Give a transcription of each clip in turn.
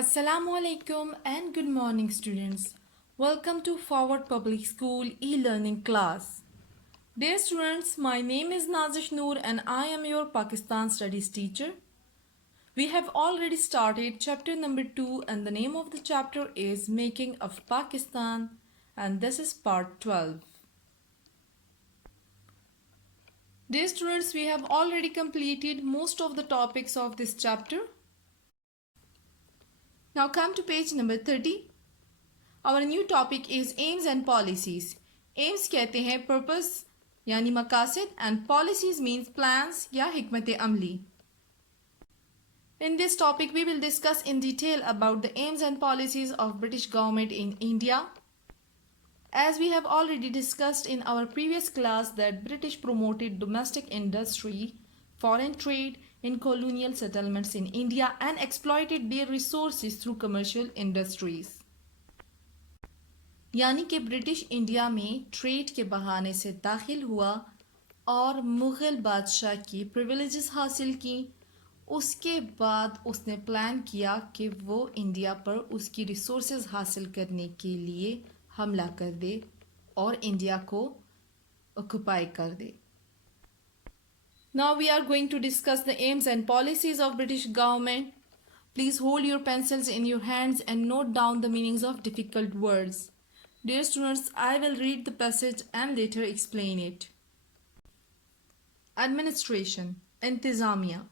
Assalamu alaikum and good morning students. Welcome to Forward Public School e-learning class. Dear students, my name is Nazish Noor and I am your Pakistan Studies teacher. We have already started chapter number 2 and the name of the chapter is Making of Pakistan and this is part 12. Dear students, we have already completed most of the topics of this chapter. Now come to page number 30. Our new topic is aims and policies. Aims कहते हैं purpose यानी मकासद and policies means plans या हिकमत अमली. In this topic we will discuss in detail about the aims and policies of British government in India. As we have already discussed in our previous class that British promoted domestic industry, foreign trade in colonial settlements in India and exploited their resources through commercial industries. यानी कि British India में trade के बहाने से दाखिल हुआ और मुग़ल बादशाह की प्रिविलेजेस हासिल की. उसके बाद उसने प्लान किया कि वो इंडिया पर उसकी रिसोर्सेज हासिल करने के लिए हमला कर दे और इंडिया को ऑक्युपाई कर दे. Now we are going to discuss the aims and policies of British government. Please hold your pencils in your hands and note down the meanings of difficult words. Dear students, I will read the passage and later explain it. Administration, Intizamiya.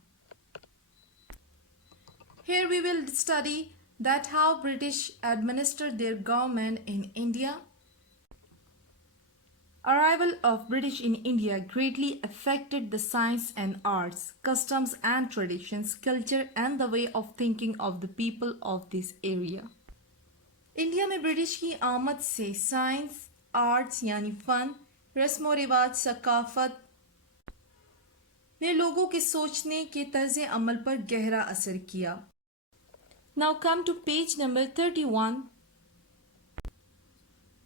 Here we will study that how British administered their government in India. Arrival of British in India greatly affected the science and arts, customs and traditions, culture and the way of thinking of the people of this area. India में British की आमद से science, arts यानी फ़न, रस्म व रिवाज, सकाफत ने लोगों के सोचने के तर्ज़ अमल पर गहरा असर किया. Now come to page number 31.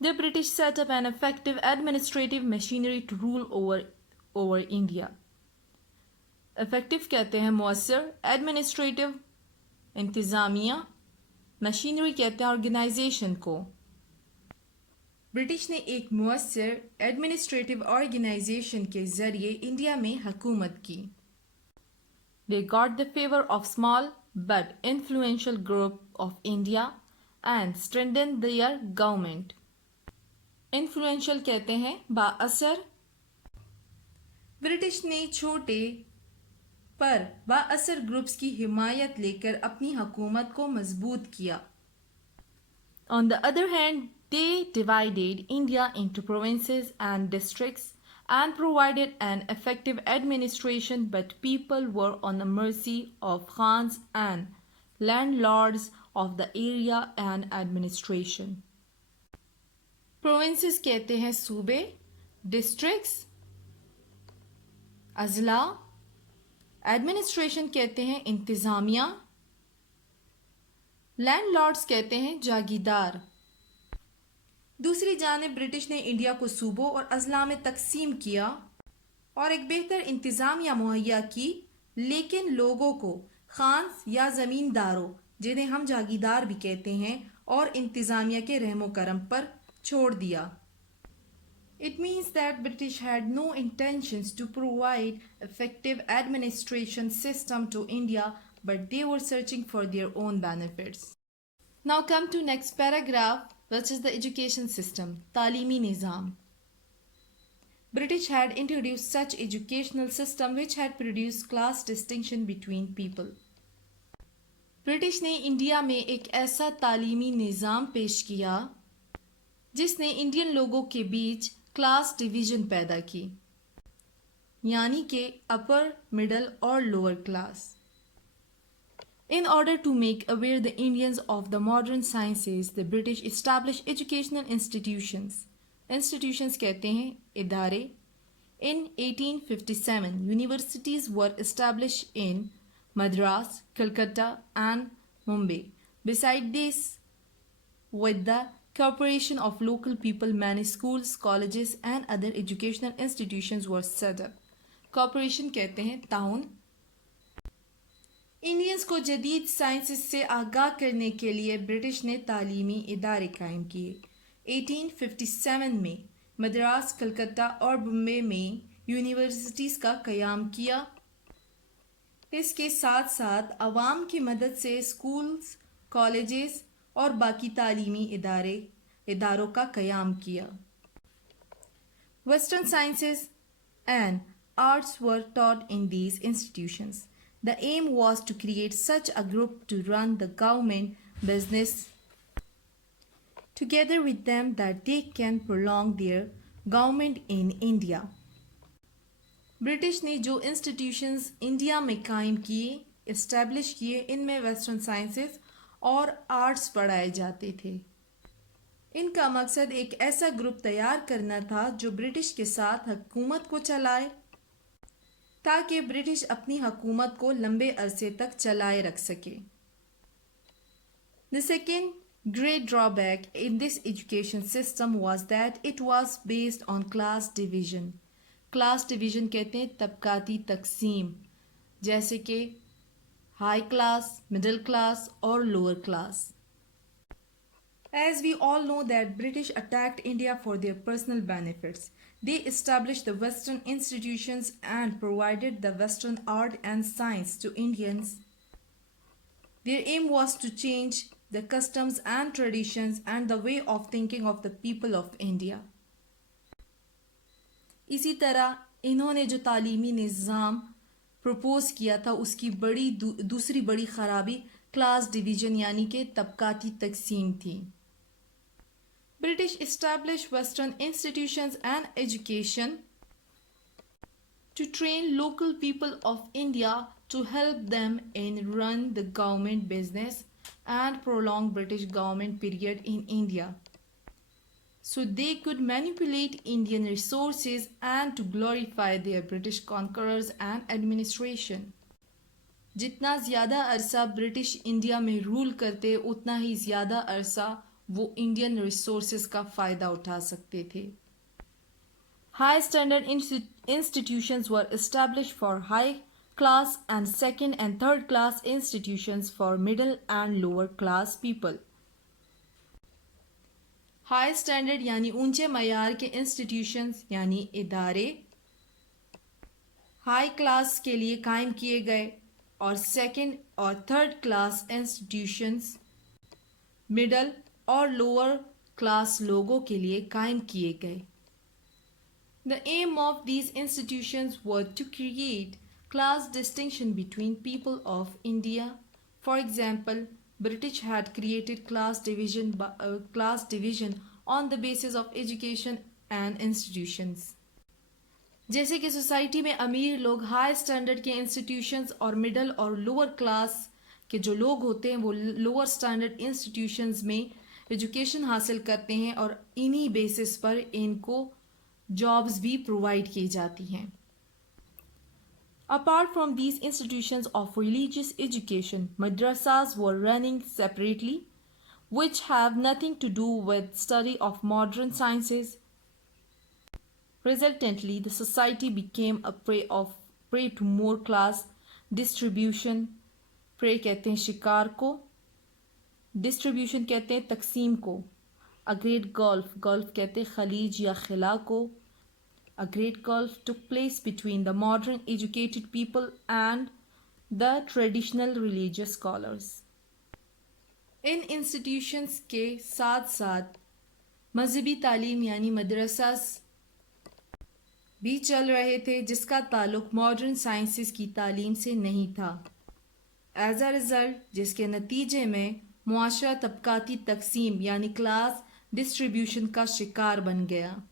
The British set up an effective administrative machinery to rule over India. Effective कहते हैं मुअस्सर, administrative इंतज़ामिया, machinery कहते हैं organization को. ब्रिटिश ने एक मुअस्सर administrative organization के ज़रिए इंडिया में हुकूमत की. They got the favor of small but influential group of India and strengthened their government. Influential कहते हैं बाअसर. ब्रिटिश ने छोटे पर बाअसर ग्रुप्स की हिमायत लेकर अपनी हुकूमत को मजबूत किया. On the other hand, they divided India into provinces and districts and provided an effective administration, but people were on the mercy of khans and landlords of the area and administration. Provinces कहते हैं सूबे, districts अजला, administration कहते हैं इंतज़ामिया, landlords कहते हैं जागीरदार. दूसरी जानिब British ने इंडिया को सूबों और अजला में तकसीम किया और एक बेहतर इंतज़ामिया मुहैया की, लेकिन लोगों को खान्स या ज़मींदारों, जिन्हें हम जागीरदार भी कहते हैं, और इंतज़ामिया के रहमो करम पर छोड़ दिया. It means that British had no intentions to provide effective administration system to India, but they were searching for their own benefits. Now come to next paragraph, which is the education system, Talimi Nizam. British had introduced such educational system which had produced class distinction between people. British ने India में एक ऐसा तालीमी निज़ाम पेश किया जिसने Indian लोगों के बीच क्लास डिवीजन पैदा की, यानी कि अपर, मिडल और lower class. In order to make aware the Indians of the modern sciences, the British established educational institutions. Institutions कहते हैं इदारे. In 1857, universities were established in Madras, Calcutta and Mumbai. Beside this, with the cooperation of local people, many schools, colleges and other educational institutions were set up. Cooperation कहते हैं ताउन. Indians को जदीद sciences से आगाह करने के लिए ब्रिटिश ने तालीमी इदारे कायम किए। 1857 में मद्रास, कलकत्ता और बम्बे में यूनिवर्सिटीज़ का क़याम किया। इसके साथ साथ अवाम की मदद से स्कूल्स, कॉलेजेस और बाकी तालीमी इदारों का क़याम किया। Western sciences and arts were taught in these institutions. The aim was to create such a group to run the government business together with them that they can prolong their government in India. British ने जो institutions India में कायम किए, establish किए, इनमें western sciences और arts पढ़ाए जाते थे। इनका मकसद एक ऐसा ग्रुप तैयार करना था जो ब्रिटिश के साथ हुकूमत को चलाए, ताकि ब्रिटिश अपनी हुकूमत को लंबे अरसे तक चलाए रख सके। The second great drawback in this education system was that it was based on class division. Class division कहते हैं तबकाती तकसीम, जैसे कि हाई क्लास, मिडिल क्लास और lower class. As we all know that British attacked India for their personal benefits. They established the Western institutions and provided the Western art and science to Indians. Their aim was to change the customs and traditions and the way of thinking of the people of India. इसी तरह इन्होंने जो तालीमी निज़ाम propose किया था उसकी दूसरी बड़ी ख़राबी क्लास डिवीज़न यानी कि तबकाती तकसीम थी। British established Western institutions and education to train local people of India to help them in run the government business and prolong British government period in India. So they could manipulate Indian resources and to glorify their British conquerors and administration. जितना ज़्यादा अरसा British India में rule करते उतना ही ज़्यादा अरसा वो Indian resources का फ़ायदा उठा सकते थे। High standard institutions were established for high class and second and third class institutions for middle and lower class people. High standard यानी ऊंचे मयार के इंस्टीट्यूशंस यानी इदारे हाई क्लास के लिए कायम किए गए और सेकंड और थर्ड क्लास इंस्टीट्यूशंस मिडल और लोअर क्लास लोगों के लिए कायम किए गए। The aim of these institutions were to create class distinction between people of India. For example, British had created class division on the basis of education and institutions. जैसे कि society में अमीर लोग हाई स्टैंडर्ड के institutions और middle और lower class के जो लोग होते हैं वो लोअर स्टैंडर्ड इंस्टीट्यूशंस में एजुकेशन हासिल करते हैं और इन्हीं बेसिस पर इनको जॉब्स भी प्रोवाइड की जाती हैं। Apart from these institutions of religious education, madrasas were running separately, which have nothing to do with study of modern sciences. Resultantly, the society became a prey to more class distribution. Prey कहते हैं शिकार को, distribution कहते हैं तकसीम को। A great gulf कहते हैं खलीज या खिला को। A great gulf took place between the modern educated people and the traditional religious scholars. In institutions के साथ साथ मजहबी तालीम यानी मदरसास भी चल रहे थे जिसका ताल्लुक मॉडर्न साइंसेस की तालीम से नहीं था। एज अ रिज़ल्ट जिसके नतीजे में मुआशरा तबकाती तकसीम यानी क्लास डिस्ट्रीब्यूशन का शिकार बन गया।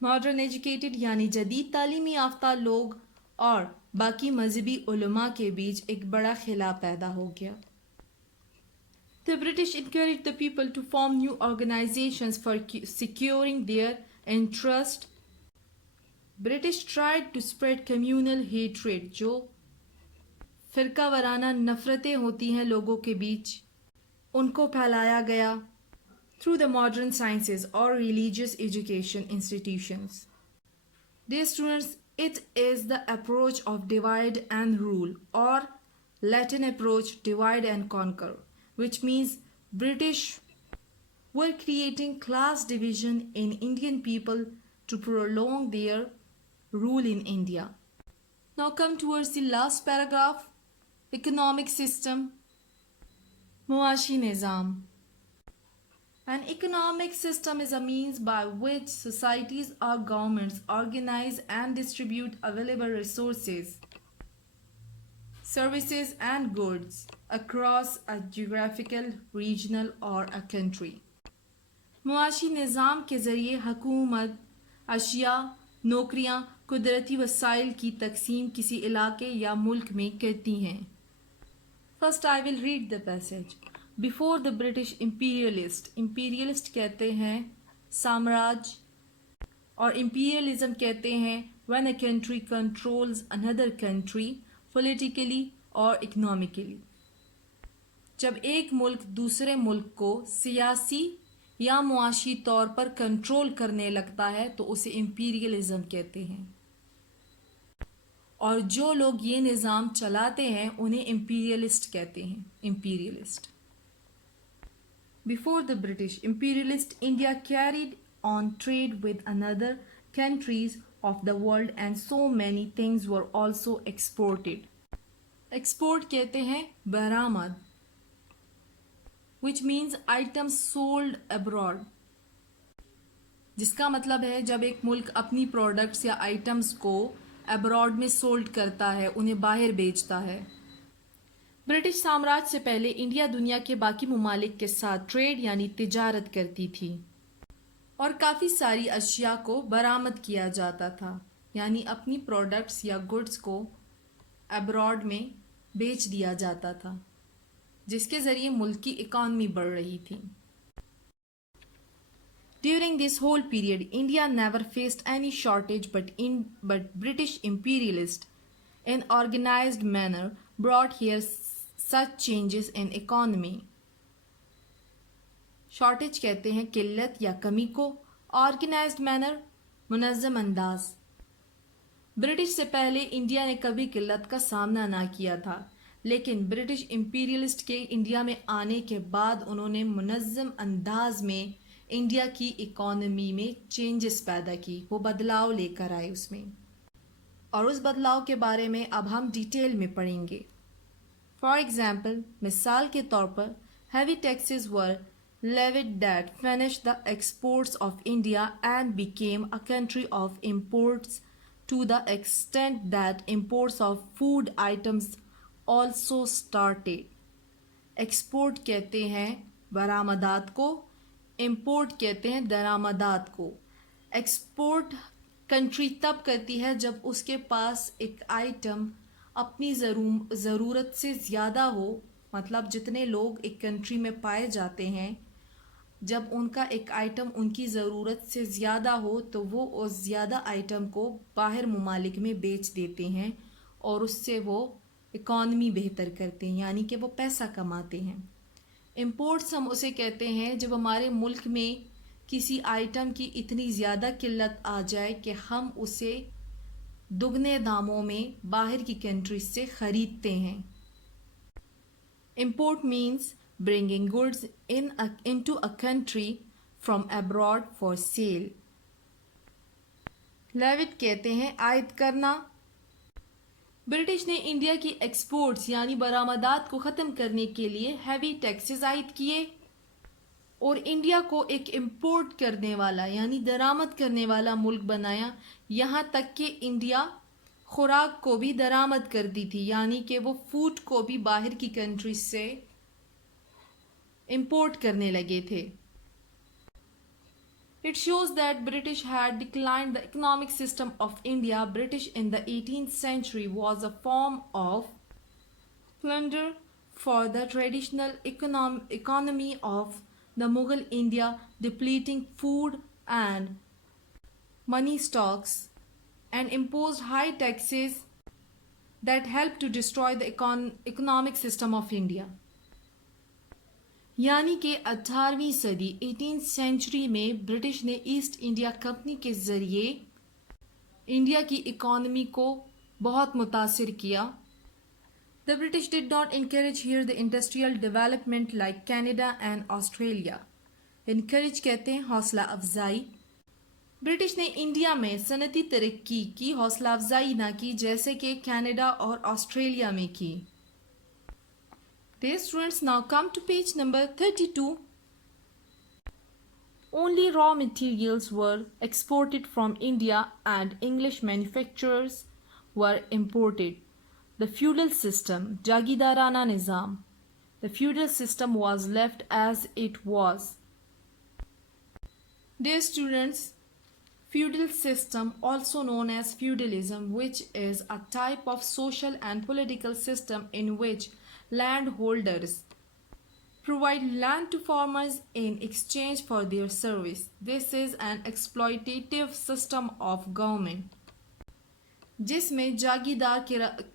मॉडर्न एजुकेटेड यानी जदीद तालीमी याफ्ता लोग और बाकी मजहबी उलमा के बीच एक बड़ा खिला पैदा हो गया। The British encouraged the people to form new organizations for securing their interest. British tried to spread communal hatred, जो फ़िरका वाराना नफ़रतें होती हैं लोगों के बीच, उनको फैलाया गया through the modern sciences or religious education institutions. Dear students, it is the approach of divide and rule or Latin approach, divide and conquer, which means British were creating class division in Indian people to prolong their rule in India. Now come towards the last paragraph, economic system, Muashi Nizam. An economic system is a means by which societies or governments organize and distribute available resources, services and goods across a geographical, regional or a country. मुआशी निज़ाम के ज़रिए हुकूमत अशिया, नौकरियां, कुदरती वसाइल की तकसीम किसी इलाके या मुल्क में करती हैं. First I will read the passage. Before the British imperialist कहते हैं साम्राज्य, और इम्पीरियलिज्म कहते हैं when a country controls another country politically और इकोनॉमिकली. जब एक मुल्क दूसरे मुल्क को सियासी या मुआशी तौर पर कंट्रोल करने लगता है तो उसे इम्पीरियलिज्म कहते हैं, और जो लोग ये निज़ाम चलाते हैं उन्हें इम्पीरियलिस्ट कहते हैं. Imperialist. Before the British imperialist, India carried on trade with other countries of the world and so many things were also exported. Export कहते हैं बरामद, which means items sold abroad. जिसका मतलब है जब एक मुल्क अपनी प्रोडक्ट्स या आइटम्स को अब्रॉड में सोल्ड करता है, उन्हें बाहर बेचता है. ब्रिटिश साम्राज्य से पहले इंडिया दुनिया के बाकी ममालिक के साथ ट्रेड यानी तिजारत करती थी और काफ़ी सारी अशिया को बरामद किया जाता था, यानी अपनी प्रोडक्ट्स या गुड्स को अब्रॉड में बेच दिया जाता था, जिसके ज़रिए मुल्क की इकॉनमी बढ़ रही थी. During this whole period, India never faced any shortage, but British imperialists, in organized manner, brought here such changes in economy. Shortage कहते हैं किल्लत या कमी को, ऑर्गेनाइज्ड मैनर मुनज़्ज़म अंदाज. ब्रिटिश से पहले इंडिया ने कभी किल्लत का सामना ना किया था, लेकिन ब्रिटिश इम्पीरियलिस्ट के इंडिया में आने के बाद उन्होंने मुनज़्ज़म अंदाज में इंडिया की इकॉनमी में चेंजेस पैदा की, वो बदलाव लेकर आए उसमें, और उस बदलाव के बारे में अब हम डिटेल में पढ़ेंगे. फॉर एग्जाम्पल, मिसाल के तौर पर heavy taxes were levied that finished the exports of India and became a country of imports to the extent that imports of food items also started. Export कहते हैं बरामदात को, इम्पोर्ट कहते हैं दरामदात को. एक्सपोर्ट कंट्री तब करती है जब उसके पास एक आइटम अपनी ज़रूरत से ज़्यादा हो, मतलब जितने लोग एक कंट्री में पाए जाते हैं, जब उनका एक आइटम उनकी ज़रूरत से ज़्यादा हो तो वो उस ज़्यादा आइटम को बाहर ममालिक में बेच देते हैं और उससे वो इकॉनमी बेहतर करते हैं, यानी कि वो पैसा कमाते हैं. इम्पोर्ट्स हम उसे कहते हैं जब हमारे मुल्क में किसी आइटम की इतनी ज़्यादा किल्लत आ जाए कि हम उसे दुगने दामों में बाहर की कंट्री से ख़रीदते हैं. Import means bringing goods into a country from abroad for sale. लेविट कहते हैं आयद करना. ब्रिटिश ने इंडिया की एक्सपोर्ट्स यानी बरामदात को ख़त्म करने के लिए हैवी टैक्सेस आयद किए और इंडिया को एक इम्पोर्ट करने वाला यानी दरामद करने वाला मुल्क बनाया, यहाँ तक कि इंडिया खुराक को भी दरामद करती थी, यानी कि वो फूड को भी बाहर की कंट्री से इम्पोर्ट करने लगे थे. It shows that British had declined the economic system of India. British in the 18th century was a form of plunder for the traditional economy of the Mughal India, depleting food and money stocks, and imposed high taxes that helped to destroy the economic system of India. यानी कि 18वीं सदी 18th century में British ने east India company के ज़रिए India की economy को बहुत मुतासिर किया The British did not encourage here the industrial development like Canada and Australia. Encourage कहते हैं हौसला अफजाई. ब्रिटिश ने इंडिया में सनती तरक्की की हौसला अफजाई ना की जैसे कि कनाडा और ऑस्ट्रेलिया में की. Dear students, now come to page number 32. Only raw materials were exported from India and English manufacturers were imported. The feudal system, Jagidarana Nizam. The feudal system was left as it was. Dear students, feudal system, also known as feudalism, which is a type of social and political system in which landholders provide land to farmers in exchange for their service. This is an exploitative system of government. जिसमें जागीरदार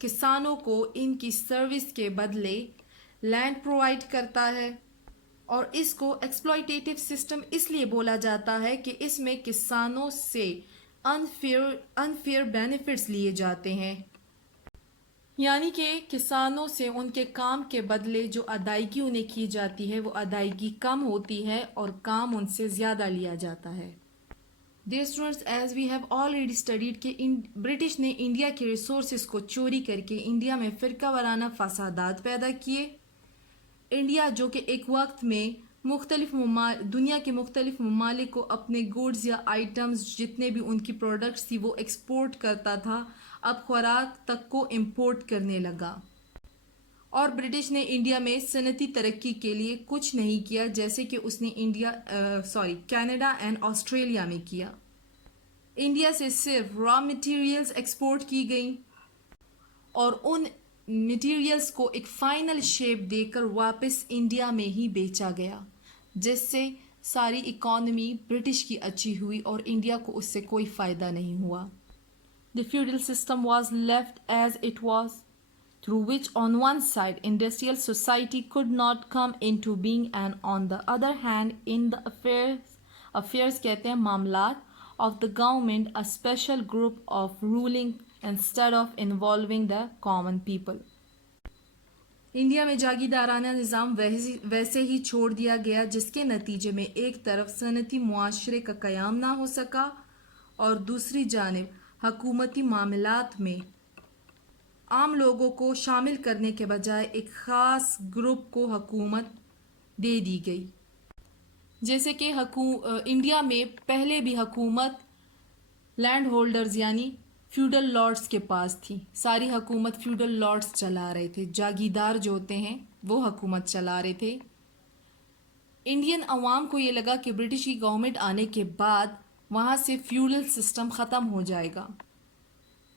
किसानों को इनकी service के बदले land provide करता है और इसको एक्सप्लॉयटेटिव सिस्टम इसलिए बोला जाता है कि इसमें किसानों से अनफेयर बेनिफिट्स लिए जाते हैं, यानी कि किसानों से उनके काम के बदले जो अदायगी उन्हें की जाती है वो अदायगी कम होती है और काम उनसे ज़्यादा लिया जाता है. Dear students, as we have already studied कि ब्रिटिश ने इंडिया के रिसोर्सेज को चोरी करके इंडिया में फ़िरका वाराना फसादात पैदा किए. इंडिया जो कि एक वक्त में दुनिया के मुख्तलिफ ममालिक को अपने गुड्स या आइटम्स जितने भी उनकी प्रोडक्ट्स थी वो एक्सपोर्ट करता था, अब खुराक तक को इम्पोर्ट करने लगा. और ब्रिटिश ने इंडिया में सनती तरक्की के लिए कुछ नहीं किया जैसे कि उसने कनाडा एंड ऑस्ट्रेलिया में किया. इंडिया से सिर्फ रॉ मटेरियल्स एक्सपोर्ट की गई और उन मटेरियल्स को एक फाइनल शेप देकर वापस इंडिया में ही बेचा गया, जिससे सारी इकॉनमी ब्रिटिश की अच्छी हुई और इंडिया को उससे कोई फ़ायदा नहीं हुआ. The feudal system was left as it was, through which on one side industrial society could not come into being and on the other hand in the affairs कहते हैं मामलात of the government a special group of ruling instead of involving the common people. India में जागीरदाराना निज़ाम वैसे ही छोड़ दिया गया जिसके नतीजे में एक तरफ सनती मुआशरे का क़याम ना हो सका और दूसरी जानिब हकूमती मामलात में आम लोगों को शामिल करने के बजाय एक ख़ास ग्रुप को हुकूमत दे दी गई. जैसे कि इंडिया में पहले भी हुकूमत लैंड होल्डर्स यानी फ्यूडल लॉर्ड्स के पास थी. सारी हुकूमत फ्यूडल लॉर्ड्स चला रहे थे, जागीरदार जो होते हैं वो हुकूमत चला रहे थे. इंडियन अवाम को ये लगा कि ब्रिटिश की गवर्नमेंट आने के बाद वहाँ से फ्यूडल सिस्टम ख़त्म हो जाएगा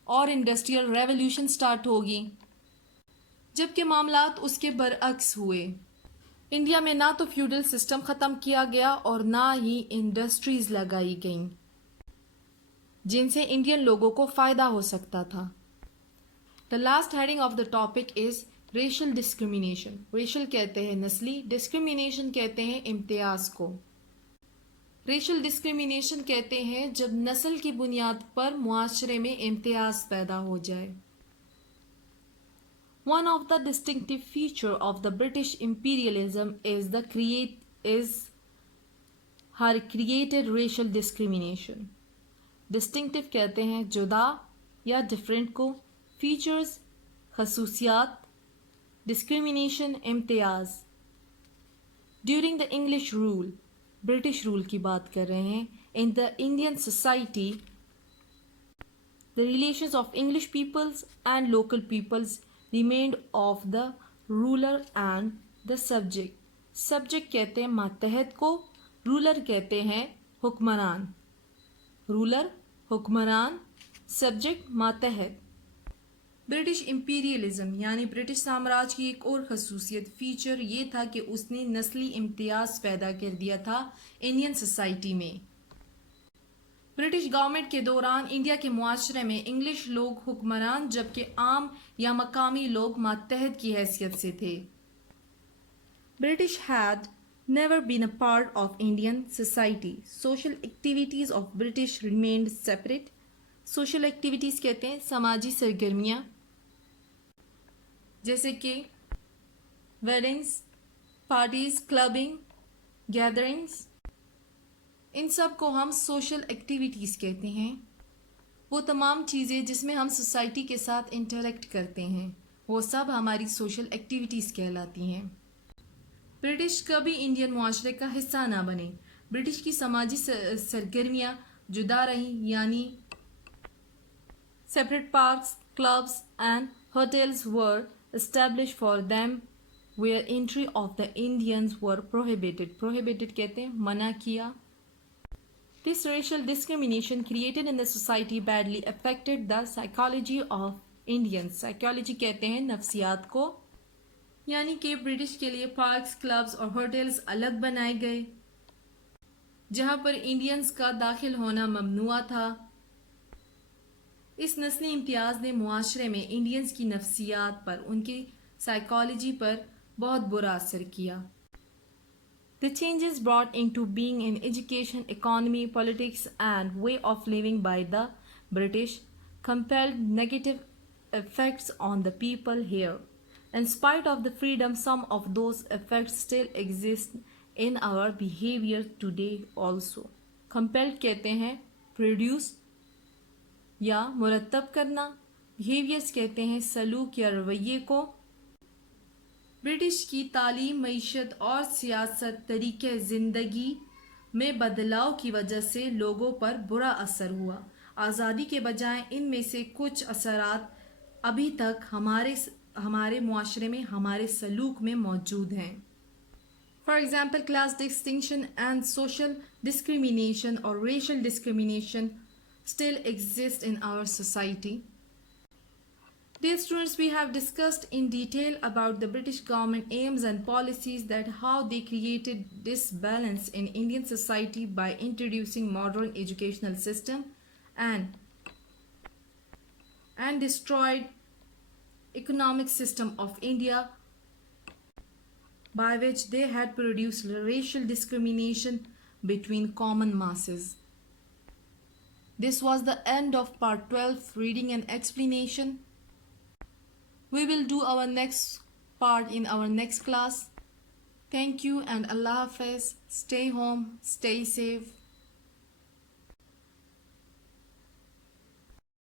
और इंडस्ट्रियल रेवोल्यूशन स्टार्ट होगी, जबकि मामलात उसके बरअक्स हुए. इंडिया में ना तो फ्यूडल सिस्टम ख़त्म किया गया और ना ही इंडस्ट्रीज़ लगाई गईं जिनसे इंडियन लोगों को फ़ायदा हो सकता था. The last heading of the topic is racial discrimination. Racial कहते हैं नस्ली, डिस्क्रिमिनेशन कहते हैं इम्तियाज़ को. रेशल डिस्क्रिमिनेशन कहते हैं जब नस्ल की बुनियाद पर मुआशरे में इम्तियाज़ पैदा हो जाए. One of the distinctive feature of the British imperialism is her created racial discrimination. Distinctive कहते हैं जुदा या डिफरेंट को, फीचर्स खसूसियात, डिस्क्रिमिनेशन इम्तियाज़. During the English rule, British rule की बात कर रहे हैं, in the Indian society the relations of English peoples and local peoples remained of the ruler and the subject. Subject कहते हैं मातहत को, रूलर कहते हैं हुक्मरान. रूलर हुक्मरान, सब्जेक्ट मातहत. ब्रिटिश इम्पीरियलिज्म यानी ब्रिटिश साम्राज्य की एक और खसूसियत फीचर ये था कि उसने नस्ली इम्तियाज़ पैदा कर दिया था इंडियन सोसाइटी में. ब्रिटिश गवर्नमेंट के दौरान इंडिया के मुआशरे में इंग्लिश लोग हुक्मरान जबकि आम या मकामी लोग मातहत की हैसियत से थे. British had never been a part of Indian society. Social activities of British remained separate. Social activities कहते हैं समाजी सरगर्मियाँ. जैसे कि वेडिंग्स, पार्टीज, क्लबिंग, गैदरिंग्स। इन सब को हम सोशल एक्टिविटीज़ कहते हैं। वो तमाम चीज़ें जिसमें हम सोसाइटी के साथ इंटरेक्ट करते हैं, वो सब हमारी सोशल एक्टिविटीज़ कहलाती हैं। ब्रिटिश कभी इंडियन मुआशरे का हिस्सा ना बने। ब्रिटिश की समाजी सरगर्मियाँ जुदा रहीं, यानी separate parks, clubs and hotels were established for them where entry of the Indians were prohibited. Prohibited कहते हैं मना किया। This racial discrimination created in the society badly affected the psychology of Indians. Psychology कहते हैं नफ्सियात को, यानी कि British के लिए पार्क्स, क्लब्स और होटल्स अलग बनाए गए जहां पर इंडियंस का दाखिल होना ममनुआ था। इस नस्ली इम्तियाज़ ने मुआशरे में इंडियंस की नफ्सियात पर, उनकी साइकोलॉजी पर बहुत बुरा असर किया। The changes brought into being in education, economy, politics and way of living by the British compelled negative effects on the people here. In spite of the freedom, some of those effects still exist in our behavior today also. Compelled कहते हैं produce या मुरतब करना, behaviours कहते हैं सलूक या रवैये को। ब्रिटिश की तालीम, मईशत और सियासत तरीके ज़िंदगी में बदलाव की वजह से लोगों पर बुरा असर हुआ। आज़ादी के बजाय इनमें से कुछ असरात अभी तक हमारे मुआशरे में, हमारे सलूक में मौजूद हैं। For example, class distinction and social discrimination और racial discrimination still exist in our society. Dear students, we have discussed in detail about the British government aims and policies, that how they created disbalance in Indian society by introducing modern educational system and destroyed economic system of India by which they had produced racial discrimination between common masses. This was the end of part 12, reading and explanation. We will do our next part in our next class. Thank you and Allah Hafiz. Stay home, stay safe.